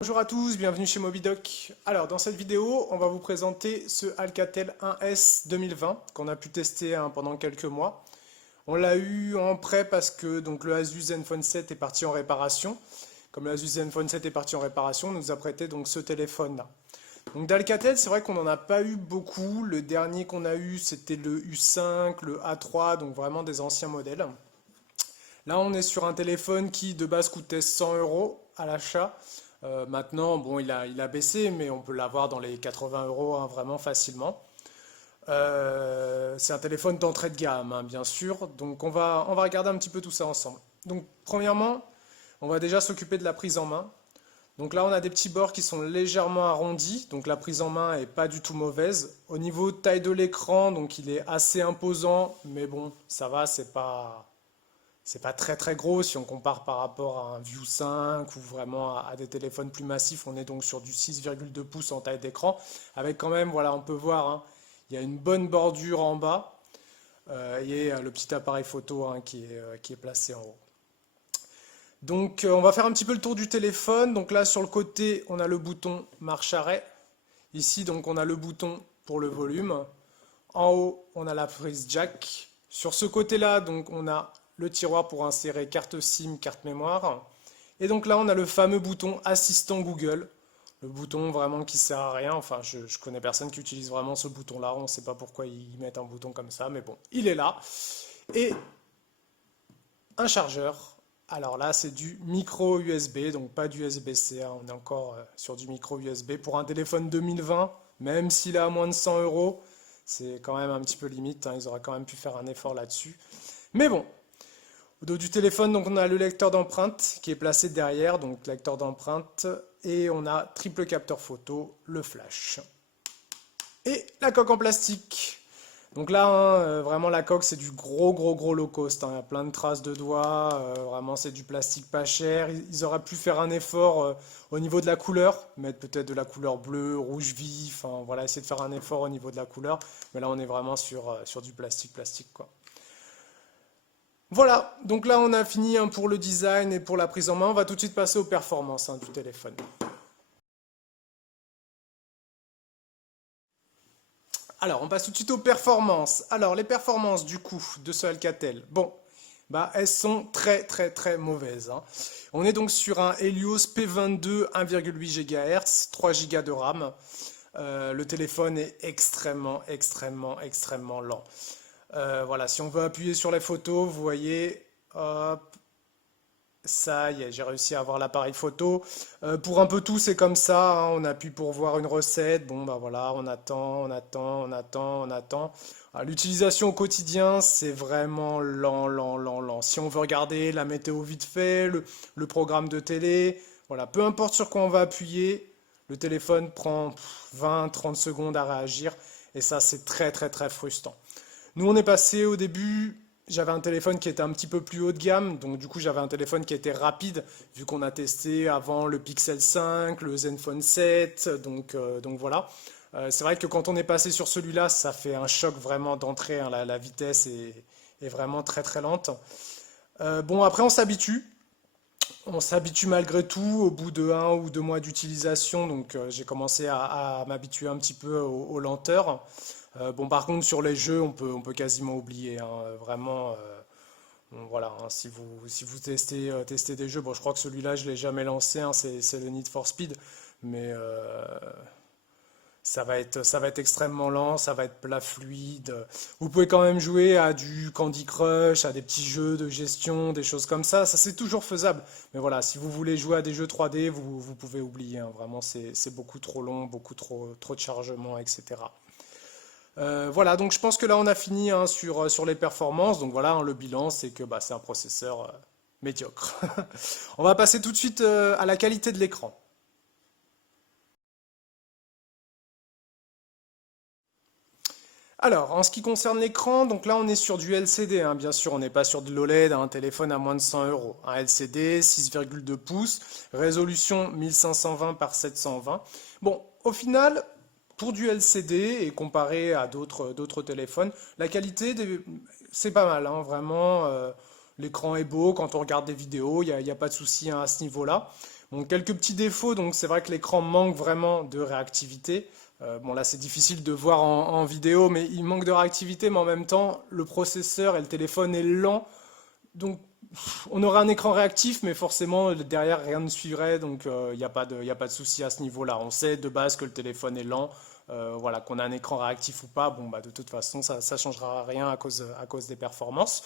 Bonjour à tous, bienvenue chez Mobidoc. Alors dans cette vidéo, on va vous présenter ce Alcatel 1S 2020 qu'on a pu tester pendant quelques mois. On l'a eu en prêt parce que donc, le Asus Zenfone 7 est parti en réparation. Comme le Asus Zenfone 7 est parti en réparation, on nous a prêté donc ce téléphone-là. Donc d'Alcatel, c'est vrai qu'on n'en a pas eu beaucoup. Le dernier qu'on a eu, c'était le U5, le A3, donc vraiment des anciens modèles. Là, on est sur un téléphone qui de base coûtait 100 euros à l'achat. Maintenant, bon, il a baissé, mais on peut l'avoir dans les 80 euros hein, vraiment facilement. C'est un téléphone d'entrée de gamme, hein, bien sûr. Donc, on va regarder un petit peu tout ça ensemble. Donc, premièrement, on va déjà s'occuper de la prise en main. Donc là, on a des petits bords qui sont légèrement arrondis. Donc, la prise en main est pas du tout mauvaise. Au niveau taille de l'écran, donc il est assez imposant, mais bon, ça va, c'est pas très très gros si on compare par rapport à un View 5 ou vraiment à des téléphones plus massifs. On est donc sur du 6,2 pouces en taille d'écran, avec quand même, voilà, on peut voir, hein, il y a une bonne bordure en bas et le petit appareil photo hein, qui est placé en haut. Donc on va faire un petit peu le tour du téléphone. Donc là sur le côté, on a le bouton marche arrêt. Ici donc on a le bouton pour le volume. En haut, on a la prise jack. Sur ce côté-là, donc, on a le tiroir pour insérer carte SIM, carte mémoire. Et donc là, on a le fameux bouton assistant Google. Le bouton vraiment qui sert à rien. Enfin, je connais personne qui utilise vraiment ce bouton-là. On ne sait pas pourquoi ils mettent un bouton comme ça, mais bon, il est là. Et un chargeur. Alors là, c'est du micro USB, donc pas du USB-C. Hein. On est encore sur du micro USB pour un téléphone 2020, même s'il est à moins de 100 euros. C'est quand même un petit peu limite, hein, ils auraient quand même pu faire un effort là-dessus. Mais bon, au dos du téléphone, donc on a le lecteur d'empreinte qui est placé derrière, donc lecteur d'empreinte, et on a triple capteur photo, le flash. Et la coque en plastique. Donc là, hein, vraiment la coque c'est du gros low cost, hein. Il y a plein de traces de doigts, vraiment c'est du plastique pas cher. Ils auraient pu faire un effort au niveau de la couleur, mettre peut-être de la couleur bleue, rouge vif, hein, voilà, essayer de faire un effort au niveau de la couleur. Mais là on est vraiment sur du plastique quoi. Voilà, donc là on a fini hein, pour le design et pour la prise en main. On va tout de suite passer aux performances hein, du téléphone. Alors, on passe tout de suite aux performances. Alors, les performances du coup de ce Alcatel, bon, bah, elles sont très mauvaises. Hein. On est donc sur un Helios P22 1,8 GHz, 3 Go de RAM. Le téléphone est extrêmement lent. Voilà, si on veut appuyer sur les photos, vous voyez, hop, ça y est, j'ai réussi à avoir l'appareil photo. Pour un peu tout, c'est comme ça, hein, on appuie pour voir une recette. Bon, bah voilà, on attend. Ah, l'utilisation au quotidien, c'est vraiment lent. Si on veut regarder la météo vite fait, le programme de télé, voilà, peu importe sur quoi on va appuyer, le téléphone prend 20-30 secondes à réagir. Et ça, c'est très frustrant. Nous, on est passé au début, j'avais un téléphone qui était un petit peu plus haut de gamme, donc du coup j'avais un téléphone qui était rapide, vu qu'on a testé avant le Pixel 5, le Zenfone 7, donc voilà. C'est vrai que quand on est passé sur celui-là, ça fait un choc vraiment d'entrée, hein, la vitesse est vraiment très lente. Bon, après on s'habitue malgré tout au bout de 1 ou 2 mois d'utilisation, donc j'ai commencé à m'habituer un petit peu aux lenteurs. Bon, par contre, sur les jeux, on peut quasiment oublier. Hein, vraiment, bon, voilà. Hein, si vous testez des jeux, bon, je crois que celui-là, je l'ai jamais lancé. Hein, c'est le Need for Speed, mais ça va être extrêmement lent, ça va être plat fluide. Vous pouvez quand même jouer à du Candy Crush, à des petits jeux de gestion, des choses comme ça. Ça, c'est toujours faisable. Mais voilà, si vous voulez jouer à des jeux 3D, vous pouvez oublier. Hein, vraiment, c'est beaucoup trop long, beaucoup trop de chargement, etc. Voilà, donc je pense que là on a fini hein, sur les performances. Donc voilà, hein, le bilan c'est que bah, c'est un processeur médiocre. On va passer tout de suite à la qualité de l'écran. Alors, en ce qui concerne l'écran, donc là on est sur du LCD, hein, bien sûr, on n'est pas sur de l'OLED, un téléphone à moins de 100 euros. Un LCD, 6,2 pouces, résolution 1520 par 720. Bon, au final, pour du LCD et comparé à d'autres téléphones, la qualité, c'est pas mal, hein, vraiment. L'écran est beau, quand on regarde des vidéos, il n'y a pas de souci hein, à ce niveau-là. Bon, quelques petits défauts, donc c'est vrai que l'écran manque vraiment de réactivité. Bon là c'est difficile de voir en vidéo, mais il manque de réactivité, mais en même temps le processeur et le téléphone est lent. Donc on aurait un écran réactif, mais forcément derrière rien ne suivrait, donc il n'y a pas y a pas de souci à ce niveau-là. On sait de base que le téléphone est lent, voilà, qu'on a un écran réactif ou pas, bon bah de toute façon ça ne changera rien à cause des performances.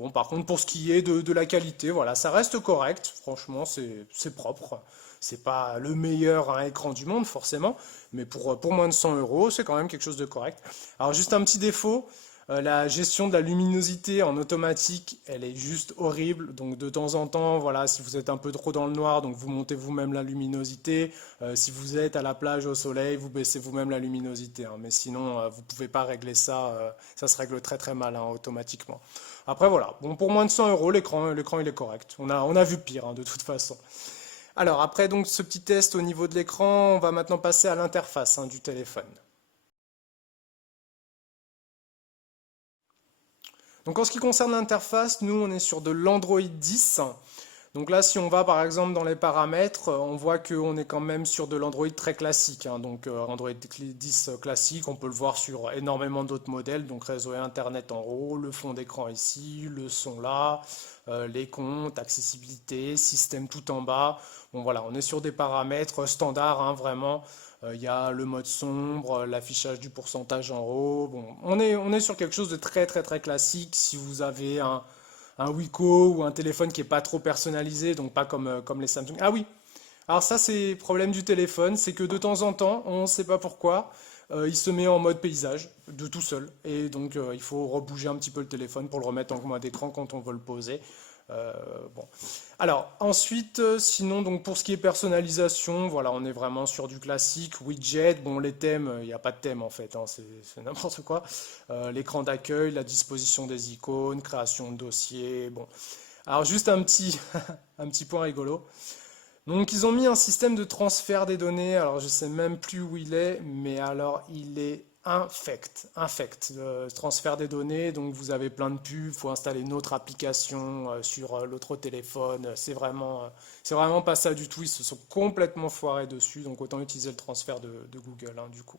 Bon, par contre, pour ce qui est de la qualité, voilà, ça reste correct. Franchement, c'est propre. C'est pas le meilleur hein, écran du monde, forcément, mais pour moins de 100 euros, c'est quand même quelque chose de correct. Alors, juste un petit défaut, la gestion de la luminosité en automatique, elle est juste horrible. Donc, de temps en temps, voilà, si vous êtes un peu trop dans le noir, donc vous montez vous-même la luminosité. Si vous êtes à la plage au soleil, vous baissez vous-même la luminosité, hein. Mais sinon, vous pouvez pas régler ça. Ça se règle très très mal hein, automatiquement. Après voilà, bon pour moins de 100 euros, l'écran il est correct. On a vu pire hein, de toute façon. Alors après donc ce petit test au niveau de l'écran, on va maintenant passer à l'interface hein, du téléphone. Donc en ce qui concerne l'interface, nous on est sur de l'Android 10. Donc là, si on va par exemple dans les paramètres, on voit qu'on est quand même sur de l'Android très classique, hein. Donc Android 10 classique, on peut le voir sur énormément d'autres modèles. Donc réseau et Internet en haut, le fond d'écran ici, le son là, les comptes, accessibilité, système tout en bas. Bon voilà, on est sur des paramètres standards, hein, vraiment. Il y a le mode sombre, l'affichage du pourcentage en haut. Bon, on est sur quelque chose de très très très classique. Si vous avez un Wiko ou un téléphone qui est pas trop personnalisé, donc pas comme, comme les Samsung. Ah oui, alors ça c'est le problème du téléphone, c'est que de temps en temps, on ne sait pas pourquoi, il se met en mode paysage de tout seul. Et donc il faut rebouger un petit peu le téléphone pour le remettre en mode écran quand on veut le poser. Euh, bon. Alors ensuite, sinon donc pour ce qui est personnalisation, voilà, on est vraiment sur du classique, widget. Bon, les thèmes, il n'y a pas de thème en fait, hein, c'est n'importe quoi. L'écran d'accueil, la disposition des icônes, création de dossiers. Bon, alors juste un petit, un petit point rigolo. Donc ils ont mis un système de transfert des données, alors je sais même plus où il est, mais alors il est infect, le transfert des données, donc vous avez plein de pubs, il faut installer une autre application sur l'autre téléphone, c'est vraiment pas ça du tout, ils se sont complètement foirés dessus, donc autant utiliser le transfert de Google hein, du coup.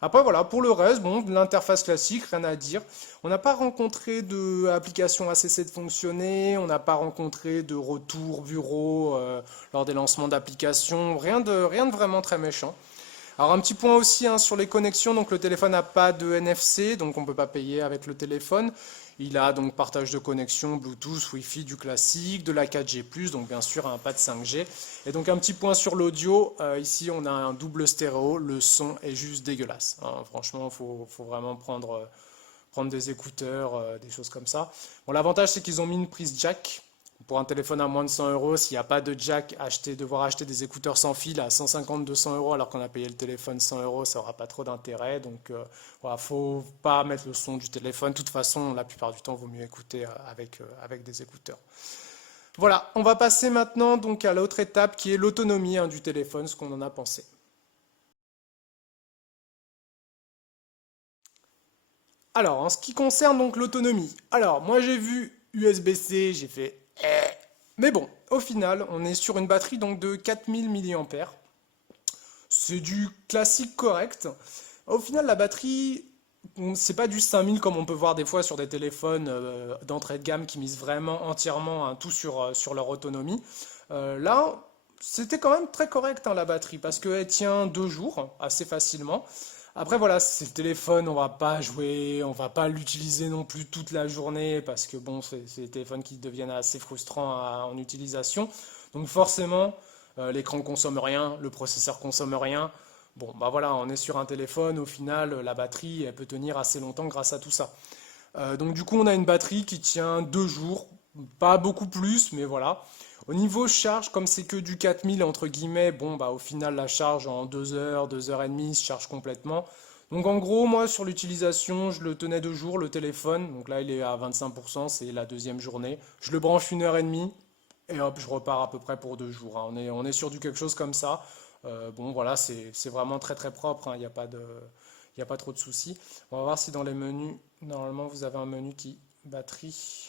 Après, voilà, pour le reste, bon, l'interface classique, rien à dire. On n'a pas rencontré de application a cessé de fonctionner, on n'a pas rencontré de retour bureau lors des lancements d'applications, rien de vraiment très méchant. Alors un petit point aussi hein, sur les connexions, donc le téléphone n'a pas de NFC, donc on ne peut pas payer avec le téléphone. Il a donc partage de connexion, Bluetooth, Wi-Fi, du classique, de la 4G+, donc bien sûr un pas de 5G. Et donc un petit point sur l'audio, ici on a un double stéréo, le son est juste dégueulasse, hein. Franchement, faut vraiment prendre des écouteurs, des choses comme ça. Bon, l'avantage c'est qu'ils ont mis une prise jack. Pour un téléphone à moins de 100 euros, s'il n'y a pas de jack, devoir acheter des écouteurs sans fil à 150-200 euros alors qu'on a payé le téléphone 100 euros, ça n'aura pas trop d'intérêt. Donc, voilà, faut pas mettre le son du téléphone. De toute façon, la plupart du temps, il vaut mieux écouter avec des écouteurs. Voilà, on va passer maintenant donc à l'autre étape qui est l'autonomie hein, du téléphone, ce qu'on en a pensé. Alors, en ce qui concerne donc l'autonomie, alors moi j'ai vu USB-C, j'ai fait mais bon, au final, on est sur une batterie donc de 4000 mAh. C'est du classique correct. Au final, la batterie, c'est pas du 5000 comme on peut voir des fois sur des téléphones d'entrée de gamme qui misent vraiment entièrement hein, tout sur leur autonomie. Là, c'était quand même très correct hein, la batterie parce qu'elle tient 2 jours assez facilement. Après voilà, c'est le téléphone, on va pas jouer, on va pas l'utiliser non plus toute la journée parce que bon, c'est des téléphones qui deviennent assez frustrants en utilisation. Donc forcément, l'écran consomme rien, le processeur consomme rien. Bon, bah voilà, on est sur un téléphone, au final, la batterie, elle peut tenir assez longtemps grâce à tout ça. Donc du coup, on a une batterie qui tient 2 jours, pas beaucoup plus, mais voilà. Au niveau charge, comme c'est que du 4000 entre guillemets, bon bah au final la charge en 2 heures, 2 heures et demie se charge complètement. Donc en gros, moi sur l'utilisation, je le tenais 2 jours, le téléphone. Donc là il est à 25%, c'est la deuxième journée. Je le branche 1 heure et demie et hop, je repars à peu près pour 2 jours, hein. On est sur du quelque chose comme ça. Bon voilà, c'est vraiment très très propre, hein. Il n'y a pas trop de soucis. On va voir si dans les menus, normalement vous avez un menu qui batterie.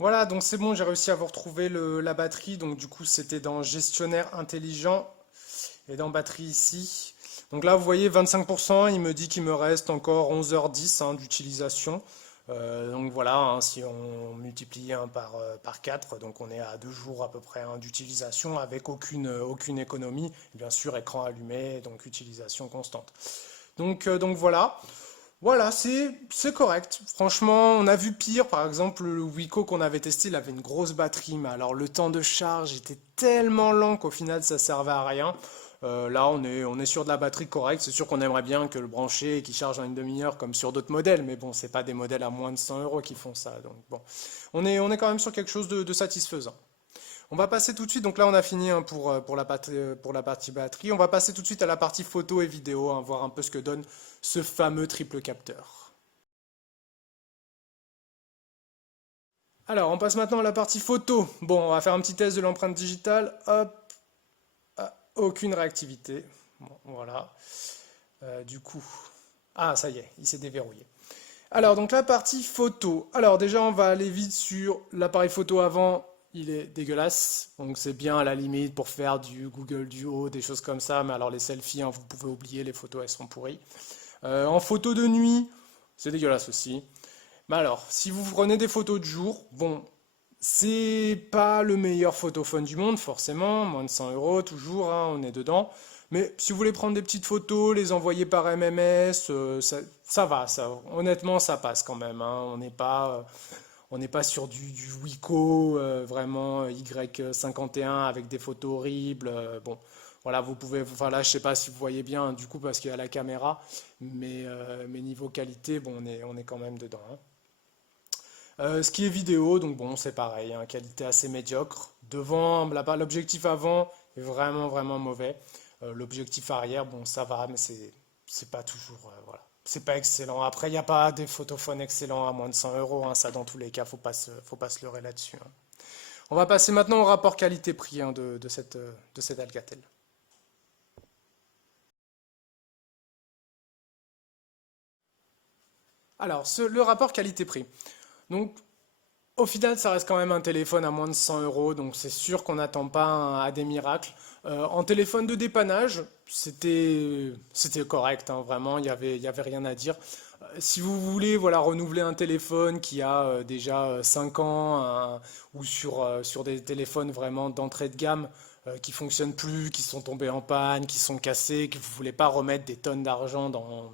Voilà, donc c'est bon, j'ai réussi à vous retrouver la batterie. Donc du coup, c'était dans gestionnaire intelligent et dans batterie ici. Donc là, vous voyez, 25%, il me dit qu'il me reste encore 11h10 d'utilisation. Donc voilà, si on multiplie par 4, donc on est à 2 jours à peu près d'utilisation avec aucune économie. Bien sûr, écran allumé, donc utilisation constante. Donc voilà. Voilà, c'est correct. Franchement, on a vu pire. Par exemple, le Wiko qu'on avait testé, il avait une grosse batterie, mais alors le temps de charge était tellement lent qu'au final, ça servait à rien. Là, on est sur de la batterie correcte. C'est sûr qu'on aimerait bien que le brancher et qu'il charge en une demi-heure comme sur d'autres modèles, mais bon, c'est pas des modèles à moins de 100 euros qui font ça. Donc bon, on est quand même sur quelque chose de satisfaisant. On va passer tout de suite, donc là on a fini pour la partie batterie. On va passer tout de suite à la partie photo et vidéo, voir un peu ce que donne ce fameux triple capteur. Alors, on passe maintenant à la partie photo. Bon, on va faire un petit test de l'empreinte digitale. Hop, ah, aucune réactivité. Bon, voilà. Du coup, ah, ça y est, il s'est déverrouillé. Alors, donc la partie photo. Alors, déjà, on va aller vite sur l'appareil photo avant. Il est dégueulasse. Donc, c'est bien à la limite pour faire du Google Duo, des choses comme ça. Mais alors, les selfies, vous pouvez oublier, les photos, elles sont pourries. En photo de nuit, c'est dégueulasse aussi. Mais alors, si vous prenez des photos de jour, bon, c'est pas le meilleur photophone du monde, forcément, moins de 100 euros, toujours, on est dedans. Mais si vous voulez prendre des petites photos, les envoyer par MMS, ça va, honnêtement, ça passe quand même. On n'est pas sur du Wiko, vraiment Y51 avec des photos horribles. Bon, voilà, vous pouvez, voilà, je sais pas si vous voyez bien, du coup, parce qu'il y a la caméra, mais niveau qualité, bon, on est quand même dedans. Ce qui est vidéo, donc bon, c'est pareil, qualité assez médiocre. Devant, l'objectif avant est vraiment, vraiment mauvais. L'objectif arrière, bon, ça va, mais c'est pas toujours, voilà. C'est pas excellent. Après, il n'y a pas des photophones excellents à moins de 100 euros, ça dans tous les cas, faut pas se leurrer là-dessus. On va passer maintenant au rapport qualité-prix de cette Alcatel. Alors, le rapport qualité-prix. Donc, au final, ça reste quand même un téléphone à moins de 100 euros, donc c'est sûr qu'on n'attend pas à des miracles. En téléphone de dépannage, c'était correct, vraiment, il y avait rien à dire. Si vous voulez voilà, renouveler un téléphone qui a déjà 5 ans, ou sur des téléphones vraiment d'entrée de gamme qui fonctionnent plus, qui sont tombés en panne, qui sont cassés, que vous voulez pas remettre des tonnes d'argent dans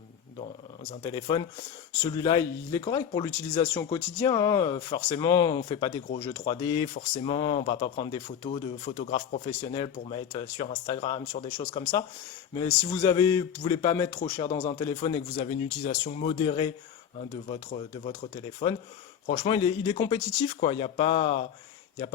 un téléphone, celui-là, il est correct pour l'utilisation au quotidien. Forcément, on ne fait pas des gros jeux 3D, forcément, on va pas prendre des photos de photographes professionnels pour mettre sur Instagram, sur des choses comme ça. Mais si vous voulez pas mettre trop cher dans un téléphone et que vous avez une utilisation modérée de votre téléphone, franchement, il est compétitif, quoi. Il n'y a pas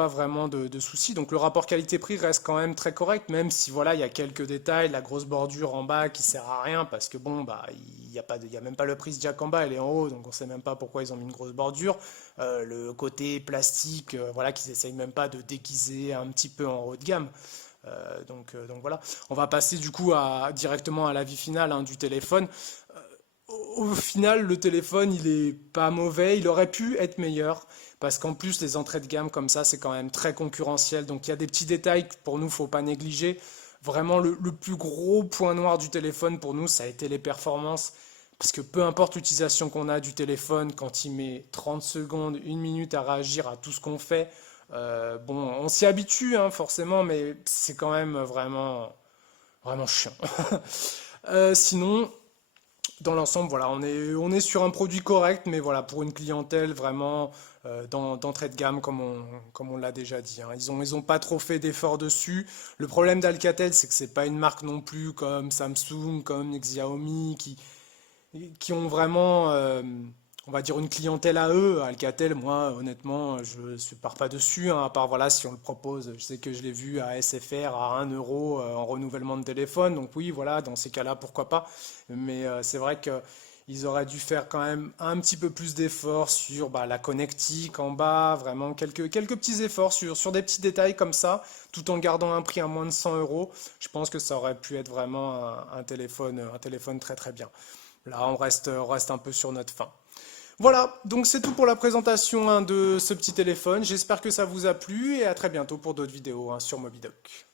vraiment de souci. Donc le rapport qualité-prix reste quand même très correct, même si voilà, il y a quelques détails, la grosse bordure en bas qui sert à rien parce que bon, bah, il y a même pas le prise jack en bas, elle est en haut, donc on sait même pas pourquoi ils ont mis une grosse bordure. Le côté plastique, voilà, qu'ils essayent même pas de déguiser un petit peu en haut de gamme. Donc voilà, on va passer du coup directement à la vie finale du téléphone. Au final, le téléphone, il est pas mauvais, il aurait pu être meilleur, parce qu'en plus, les entrées de gamme comme ça, c'est quand même très concurrentiel. Donc il y a des petits détails que pour nous, faut pas négliger. Vraiment, le plus gros point noir du téléphone pour nous, ça a été les performances. Parce que peu importe l'utilisation qu'on a du téléphone, quand il met 30 secondes, 1 minute à réagir à tout ce qu'on fait, bon, on s'y habitue forcément, mais c'est quand même vraiment, vraiment chiant. Sinon, dans l'ensemble, voilà, on est sur un produit correct, mais voilà, pour une clientèle vraiment d'entrée de gamme, comme on l'a déjà dit. Ils ont pas trop fait d'efforts dessus. Le problème d'Alcatel, c'est que c'est pas une marque non plus comme Samsung, comme Xiaomi, qui ont vraiment, on va dire, une clientèle à eux. Alcatel, moi, honnêtement, je ne pars pas dessus, à part voilà, si on le propose. Je sais que je l'ai vu à SFR à 1 € en renouvellement de téléphone. Donc oui, voilà, dans ces cas-là, pourquoi pas. Mais c'est vrai qu'ils auraient dû faire quand même un petit peu plus d'efforts sur la connectique en bas, vraiment quelques petits efforts sur des petits détails comme ça, tout en gardant un prix à moins de 100 euros. Je pense que ça aurait pu être vraiment un téléphone très très bien. Là, on reste un peu sur notre fin. Voilà, donc c'est tout pour la présentation de ce petit téléphone. J'espère que ça vous a plu et à très bientôt pour d'autres vidéos sur Mobidoc.